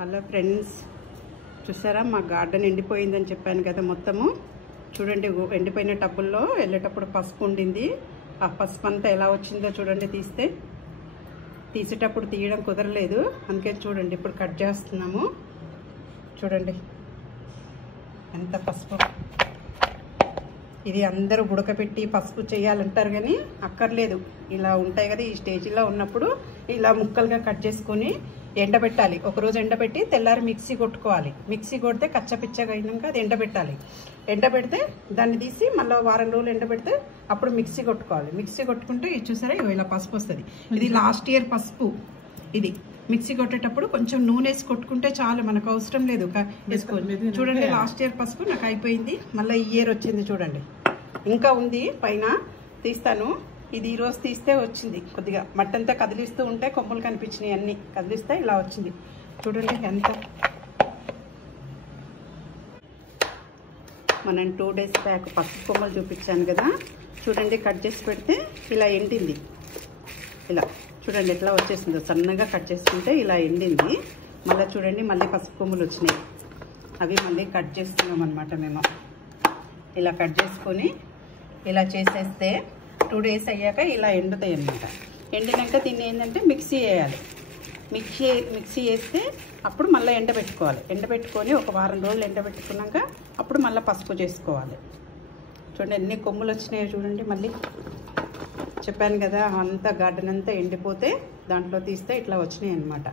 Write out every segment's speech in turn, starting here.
Hello friends, చూసారా మా garden ఎండిపోయిందని చెప్పాను కదా. మొత్తము చూడండి, ఎండిపోయిన టబ్బుల్లో వెళ్ళేటప్పుడు పసుపు ఉండింది. ఆ పసుపు అంతా ఎలా వచ్చిందో చూడండి. తీసేటప్పుడు తీయడం కుదరలేదు, అందుకే చూడండి ఇప్పుడు కట్ చేస్తున్నాము. చూడండి ఎంత పసుపు. ఇది అందరూ ఉడకబెట్టి పసుపు చేయాలంటారు కానీ అక్కర్లేదు. ఇలా ఉంటాయి కదా, ఈ స్టేజ్లో ఉన్నప్పుడు ఇలా ముక్కలుగా కట్ చేసుకొని ఎండబెట్టాలి. ఒకరోజు ఎండబెట్టి తెల్లారి మిక్సీ కొట్టుకోవాలి. మిక్సీ కొడితే కచ్చపిచ్చగా అయినాక అది ఎండబెట్టాలి. ఎండబెడితే దాన్ని తీసి మళ్ళీ వారం రోజులు ఎండబెడితే అప్పుడు మిక్సీ కొట్టుకోవాలి. మిక్సీ కొట్టుకుంటే ఇది చూసారా, ఇలా పసుపు వస్తుంది. ఇది లాస్ట్ ఇయర్ పసుపు. ఇది మిక్సీ కొట్టేటప్పుడు కొంచెం నూనె వేసి కొట్టుకుంటే చాలు, మనకు అవసరం లేదు వేసుకోవాలి. చూడండి లాస్ట్ ఇయర్ పసుపు నాకు అయిపోయింది, మళ్ళీ ఈ ఇయర్ వచ్చింది. చూడండి ఇంకా ఉంది, పైన తీస్తాను. ఇది ఈరోజు తీస్తే వచ్చింది. కొద్దిగా మట్టంతా కదిలిస్తూ ఉంటే కొమ్మలు కనిపించినాయి, అన్నీ కదిలిస్తే ఇలా వచ్చింది. చూడండి ఎంత. మనం 2 days బ్యాక్ పసుపు కొమ్మలు చూపించాను కదా, చూడండి కట్ చేసి పెడితే ఇలా ఎండింది. ఇలా చూడండి ఎట్లా వచ్చేసిందో, సన్నగా కట్ చేసుకుంటే ఇలా ఎండింది. మళ్ళీ చూడండి మళ్ళీ పసుపు కొమ్మలు వచ్చినాయి. అవి మళ్ళీ కట్ చేస్తున్నాం అన్నమాట మేము. ఇలా కట్ చేసుకొని ఇలా చేసేస్తే 2 days అయ్యాక ఇలా ఎండుతాయి అన్నమాట. ఎండినాక దీన్ని ఏంటంటే మిక్సీ వేయాలి. మిక్సీ వేస్తే అప్పుడు మళ్ళీ ఎండబెట్టుకోవాలి. ఎండబెట్టుకొని ఒక వారం రోజులు ఎండబెట్టుకున్నాక అప్పుడు మళ్ళీ పసుపు చేసుకోవాలి. చూడండి ఎన్ని కొమ్ములు వచ్చినాయో చూడండి. మళ్ళీ చెప్పాను కదా, అంతా గార్డెన్ అంతా ఎండిపోతే దాంట్లో తీస్తే ఇట్లా వచ్చినాయి అన్నమాట.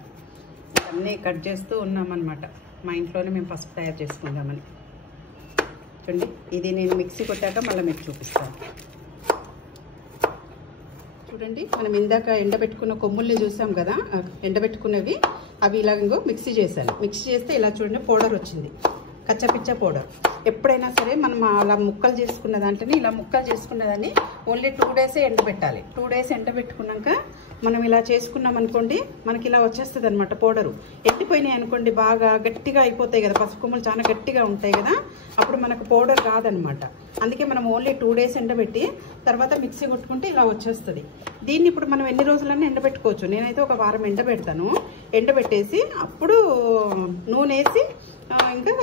అన్నీ కట్ చేస్తూ ఉన్నామన్నమాట. మా ఇంట్లోనే మేము పసుపు తయారు చేసుకుందామని. చూడండి ఇది నేను మిక్సీ కొట్టాక మళ్ళీ మీకు చూపిస్తాను. చూడండి మనం ఇందాక ఎండబెట్టుకున్న కొమ్ముల్ని చూసాం కదా, ఎండబెట్టుకున్నవి అవి ఇలాగో మిక్సీ చేశాను. మిక్సీ చేస్తే ఇలా చూడండి పౌడర్ వచ్చింది, కచ్చపిచ్చ పౌడర్. ఎప్పుడైనా సరే మనం అలా ముక్కలు చేసుకున్న దాంట్లోనే ఇలా ముక్కలు చేసుకున్నదాన్ని ఓన్లీ 2 days ఎండబెట్టాలి. 2 days ఎండబెట్టుకున్నాక మనం ఇలా చేసుకున్నాం అనుకోండి, మనకి ఇలా వచ్చేస్తుంది అనమాట పౌడరు. ఎండిపోయినాయి అనుకోండి బాగా గట్టిగా అయిపోతాయి కదా, పసుపు కొమ్మలు చాలా గట్టిగా ఉంటాయి కదా, అప్పుడు మనకు పౌడర్ రాదనమాట. అందుకే మనం ఓన్లీ 2 days ఎండబెట్టి తర్వాత మిక్సీ కొట్టుకుంటే ఇలా వచ్చేస్తుంది. దీన్ని ఇప్పుడు మనం ఎన్ని రోజులన్నా ఎండబెట్టుకోవచ్చు. నేనైతే ఒక వారం ఎండబెడతాను. ఎండబెట్టేసి అప్పుడు నూనె వేసి ఇంకా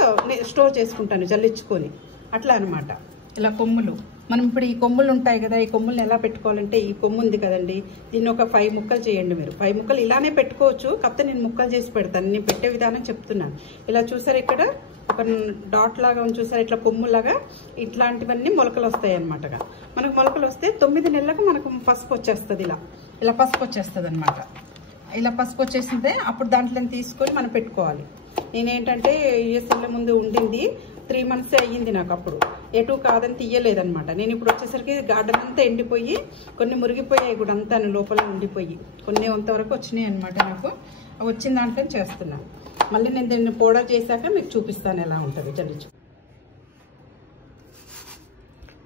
స్టోర్ చేసుకుంటాను జల్లించుకొని. అట్లా అనమాట. ఇలా కొమ్ములు మనం ఇప్పుడు ఈ కొమ్ములు ఉంటాయి కదా, ఈ కొమ్ములను ఎలా పెట్టుకోవాలంటే ఈ కొమ్ము ఉంది కదండి, దీన్ని ఒక 5 ముక్కలు చేయండి. మీరు 5 ముక్కలు ఇలానే పెట్టుకోవచ్చు, కాకపోతే నేను ముక్కలు చేసి పెడతాను. నేను పెట్టే విధానం చెప్తున్నాను. ఇలా చూసారు ఇక్కడ ఒక డాట్ లాగా చూసారు, ఇట్లా కొమ్ములాగా ఇట్లాంటివన్నీ మొలకలు వస్తాయి అనమాట. మనకు మొలకలు వస్తే 9 నెలలకు మనకు పసుపు వచ్చేస్తుంది. ఇలా పసుపు వచ్చేస్తుంది అనమాట. ఇలా పసుపు వచ్చేసిందే అప్పుడు దాంట్లో తీసుకొని మనం పెట్టుకోవాలి. నేనేంటంటే యూఎస్ఏలో ముందు ఉండింది 3 months అయ్యింది నాకు. అప్పుడు ఎటు కాదని తీయలేదనమాట. నేను ఇప్పుడు వచ్చేసరికి గార్డెన్ అంతా ఎండిపోయి కొన్ని మురిగిపోయాయి కూడా, అంతా లోపల ఉండిపోయి కొన్ని కొంతవరకు వచ్చినాయి అనమాట. నాకు వచ్చిన దాంట్లో చేస్తున్నాను. మళ్ళీ నేను దీన్ని పౌడర్ చేశాక మీకు చూపిస్తాను ఎలా ఉంటుంది జల్లించు.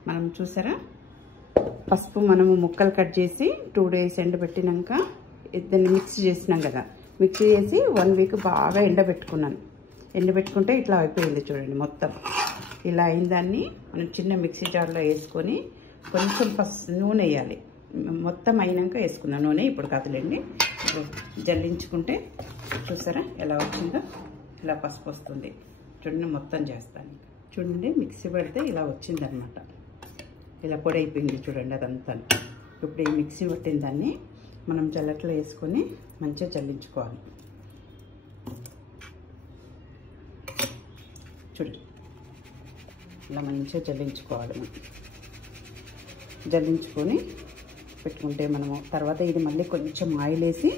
మనం చూసారా పసుపు మనము ముక్కలు కట్ చేసి 2 days ఎండబెట్టినాక దాన్ని మిక్స్ చేసినాం కదా, మిక్సీ చేసి 1 week బాగా ఎండబెట్టుకున్నాను. ఎండబెట్టుకుంటే ఇట్లా అయిపోయింది చూడండి. మొత్తం ఇలా అయిన దాన్ని మనం చిన్న మిక్సీ జార్లో వేసుకొని కొంచెం నూనె వేయాలి. మొత్తం అయినాక వేసుకున్న నూనె ఇప్పుడు కదలండి. జల్లించుకుంటే చూసారా ఎలా వచ్చిందో, ఇలా పసుపు వస్తుంది చూడండి. మొత్తం చేస్తాను చూడండి. మిక్సీ పెడితే ఇలా వచ్చిందనమాట. ఇలా పొడి అయిపోయింది చూడండి అదంతా. ఇప్పుడు ఈ మిక్సీ పట్టిన దాన్ని మనం జల్లట్లో వేసుకొని మంచిగా జల్లించుకోవాలి. చూడండి ఇలా మంచిగా జల్లించుకోవాలి. మనం జల్లించుకొని పెట్టుకుంటే మనము తర్వాత ఇది మళ్ళీ కొంచెం ఆయిల్ వేసి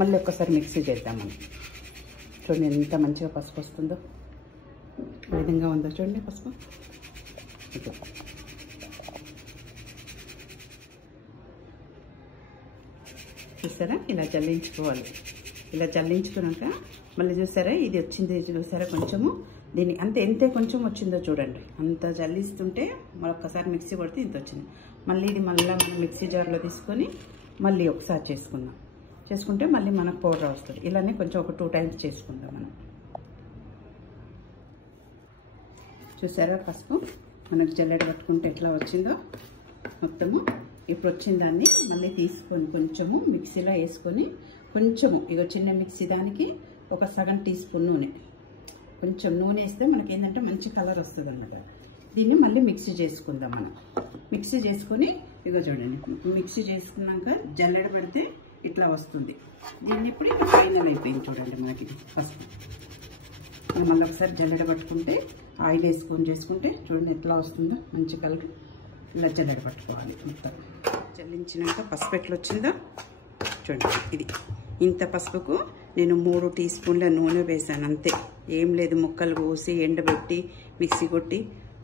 మళ్ళీ ఒక్కసారి మిక్సీ చేద్దాం మనం. చూడండి ఎంత మంచిగా పసుపు వస్తుందో, ఏ విధంగా ఉందో చూడండి పసుపు. చూసారా ఇలా జల్లించుకోవాలి. ఇలా జల్లించుకున్నాక మళ్ళీ చూసారా ఇది వచ్చింది చూసారా కొంచెము, దీన్ని ఎంతే కొంచెం వచ్చిందో చూడండి. అంత జల్లిస్తుంటే మరొకసారి మిక్సీ కొడితే ఇంత వచ్చింది. మళ్ళీ ఇది మళ్ళీ మనం మిక్సీ జార్లో తీసుకొని మళ్ళీ ఒకసారి చేసుకుంటే మళ్ళీ మనకు పౌడర్ వస్తుంది. ఇలానే కొంచెం ఒక 2 times చేసుకుందాం మనం. చూసారా పసుపు మనకు జల్లెడ పట్టుకుంటే ఎట్లా వచ్చిందో మొత్తము. ఇప్పుడు వచ్చిన దాన్ని మళ్ళీ తీసుకొని కొంచెము మిక్సీలో వేసుకొని కొంచెము ఇగో చిన్న మిక్సీ దానికి ఒక సగం టీ స్పూన్ నూనె, కొంచెం నూనె వేస్తే మనకి ఏంటంటే మంచి కలర్ వస్తుంది అన్నమాట. దీన్ని మళ్ళీ మిక్సీ చేసుకుందాం మనం. మిక్సీ చేసుకొని ఇగో చూడండి, మిక్సీ చేసుకున్నాక జల్లెడ పెడితే ఇట్లా వస్తుంది. దీన్ని ఇప్పుడు ఇక ఫైనల్ అయిపోయింది చూడండి మనకి పసుపు. మనం మళ్ళీ ఒకసారి జల్లెడ పట్టుకుంటే ఆయిల్ వేసుకొని చేసుకుంటే చూడండి ఎట్లా వస్తుందో మంచి కలర్. ఇలా జల్లెడ పట్టుకోవాలి మొత్తం. చల్లించినాక పసుపు ఎట్లా వచ్చిందో చూడండి. ఇది ఇంత పసుపుకు నేను 3 టీ స్పూన్ల నూనె వేసాను అంతే. ఏం లేదు, ముక్కలు కోసి ఎండబెట్టి మిక్సీ కొట్టి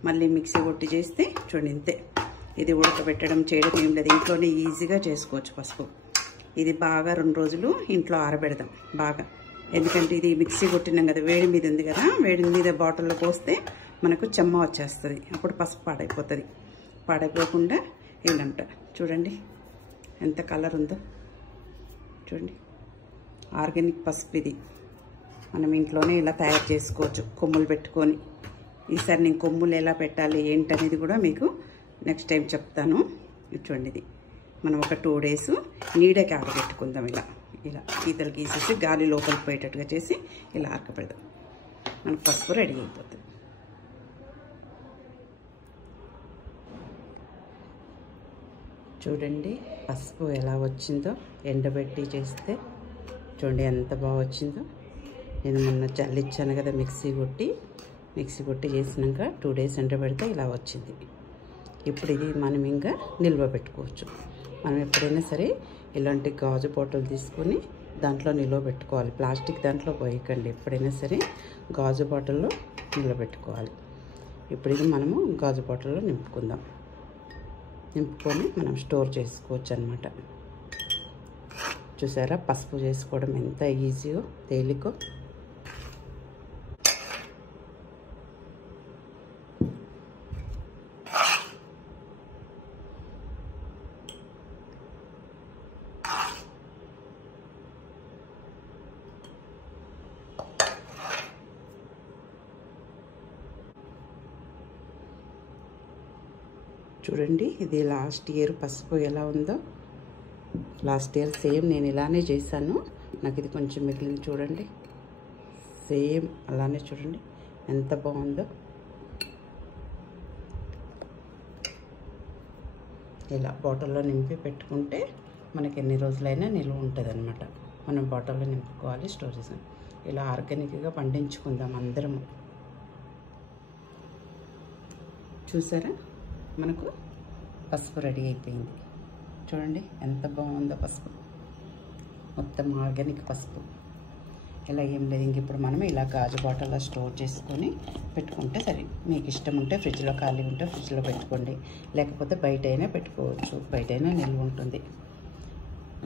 మళ్ళీ మిక్సీ కొట్టి చేస్తే చూడండి ఇంతే. ఇది ఉడకబెట్టడం చేయడం ఏం లేదు, ఇంట్లోనే ఈజీగా చేసుకోవచ్చు పసుపు. ఇది బాగా 2 రోజులు ఇంట్లో ఆరబెడదాం బాగా. ఎందుకంటే ఇది మిక్సీ కొట్టినాం కదా, వేడి మీద ఉంది కదా, వేడి మీద బాటిల్లో పోస్తే మనకు చెమ్మ వచ్చేస్తుంది. అప్పుడు పసుపు పాడైపోతుంది. పాడైపోకుండా ఇలాంట చూడండి ఎంత కలర్ ఉందో చూడండి. ఆర్గానిక్ పసుపు ఇది. మనం ఇంట్లోనే ఇలా తయారు చేసుకోవచ్చు కొమ్ములు పెట్టుకొని. ఈసారి నేను కొమ్ములు ఎలా పెట్టాలి ఏంటనేది కూడా మీకు నెక్స్ట్ టైం చెప్తాను. చూడండి ఇది మనం ఒక 2 డేస్ నీడకి ఆరబెట్టుకుందాం. ఇలా ఇలా గీతలు గీసేసి గాలి లోపలికి పోయేటట్టుగా చేసి ఇలా ఆరకపెడదాం. మనకు పసుపు రెడీ అయిపోతుంది. చూడండి పసుపు ఎలా వచ్చిందో, ఎండబెట్టి చేస్తే చూడండి ఎంత బాగా వచ్చిందో. నేను మొన్న చల్లిచ్చాను కదా మిక్సీ కొట్టి చేసినాక 2 డేస్ ఎండబెడితే ఇలా వచ్చింది. ఇప్పుడు ఇది మనం ఇంకా నిల్వ పెట్టుకోవచ్చు. మనం ఎప్పుడైనా సరే ఇలాంటి గాజు బాటిల్ తీసుకొని దాంట్లో నిల్వ పెట్టుకోవాలి. ప్లాస్టిక్ దాంట్లో పోయకండి. ఎప్పుడైనా సరే గాజు బాటిల్లో నిల్వ పెట్టుకోవాలి. ఇప్పుడు ఇది మనము గాజు బాటిల్లో నింపుకొని మనం స్టోర్ చేసుకోవచ్చు అన్నమాట. చూసారా పసుపు చేసుకోవడం ఎంత ఈజీయో తేలికో. చూడండి ఇది లాస్ట్ ఇయర్ పసుపు ఎలా ఉందో. లాస్ట్ ఇయర్ సేమ్ నేను ఇలానే చేశాను. నాకు ఇది కొంచెం మిగిలింది చూడండి. సేమ్ అలానే చూడండి ఎంత బాగుందో. ఇలా బాటిల్లో నింపి పెట్టుకుంటే మనకి ఎన్ని రోజులైనా నిల్వ ఉంటుంది అన్నమాట. మనం బాటిల్లో నింపుకోవాలి, స్టోర్ చేసాం. ఇలా ఆర్గానిక్గా పండించుకుందాం అందరము. చూసారా మనకు పసుపు రెడీ అయిపోయింది. చూడండి ఎంత బాగుందో పసుపు, మొత్తం ఆర్గానిక్ పసుపు. ఇలా ఏం లేదు, ఇంక ఇప్పుడు మనం ఇలా గాజు బాటిల్లో స్టోర్ చేసుకొని పెట్టుకుంటే సరే. మీకు ఇష్టం ఉంటే ఫ్రిడ్జ్లో ఖాళీ ఉంటే ఫ్రిడ్జ్లో పెట్టుకోండి, లేకపోతే బయట అయినా పెట్టుకోవచ్చు. బయట అయినా నిల్వ ఉంటుంది.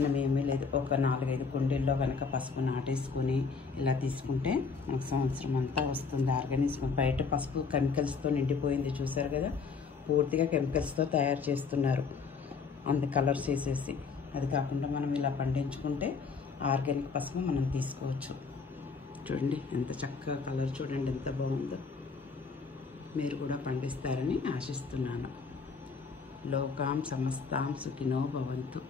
మనం ఏమీ లేదు, ఒక 4-5 కుండీల్లో కనుక పసుపు నాటేసుకొని ఇలా తీసుకుంటే మనకు సంవత్సరం అంతా వస్తుంది. ఆర్గానిక్ బయట పసుపు కెమికల్స్తో నిండిపోయింది చూసారు కదా. పూర్తిగా కెమికల్స్తో తయారు చేస్తున్నారు, అంత కలర్స్ వేసేసి. అది కాకుండా మనం ఇలా పండించుకుంటే ఆర్గానిక్ పసుపు మనం తీసుకోవచ్చు. చూడండి ఎంత చక్కగా కలర్ చూడండి ఎంత బాగుందో. మీరు కూడా పండిస్తారని ఆశిస్తున్నాను. లోకాం సమస్తాం సుఖినో భవంతు.